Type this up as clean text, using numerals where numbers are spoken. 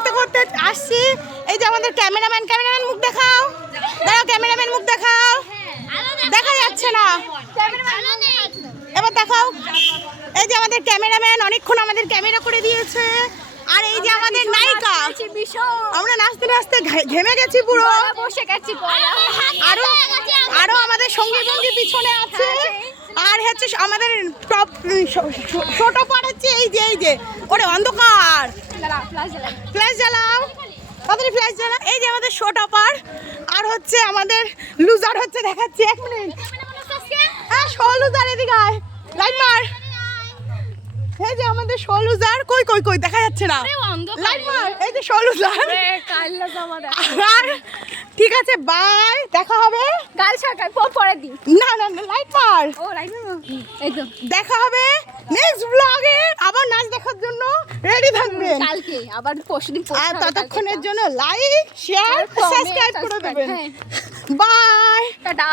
করতে করতে আসছি। এই যে আমাদের ক্যামেরাম্যান মুখ দেখাও, দাঁড়াও ক্যামেরাম্যান মুখ দেখাও, দেখা যাচ্ছে না, এবার দেখাও। এই যে আমাদের ক্যামেরাম্যান অনেকক্ষণ আমাদের ক্যামেরা করে দিয়েছে। আর এই যে আমাদের নায়িকা, আমরা নাচতে নাচতে ঘেমে গেছি পুরো, বসে গেছি। আরো আমাদের সঙ্গী পিছনে আছে। আর হচ্ছে আমাদের টপ ছোট পার হচ্ছে এই যে ওরে অন্ধকার, ফ্ল্যাশ জ্বালাও, তাড়াতাড়ি ফ্ল্যাশ জ্বালাও। এই যে আমাদের শো টপার। আর হচ্ছে আমাদের লুজার হচ্ছে, দেখাচ্ছি 1 মিনিট। হ্যাঁ শো লুজার, এদিকে আয়, লাইট মার। এই যে আমাদের শো লুজার, কই দেখা যাচ্ছে না, লাইট মার। এই যে শো লুজার। আর ঠিক আছে, বাই, দেখা হবে কাল সকাল পরের দিন। না লাইট মার। ও লাইট এই তো দেখা হবে নেক্সট ব্লগে, আবার নাচ দেখার জন্য রেডি থাকবেন কালকে, আবার পরশুদিন। আর ততক্ষণের জন্য লাইক শেয়ার সাবস্ক্রাইব করে দেবেন। Bye, tata.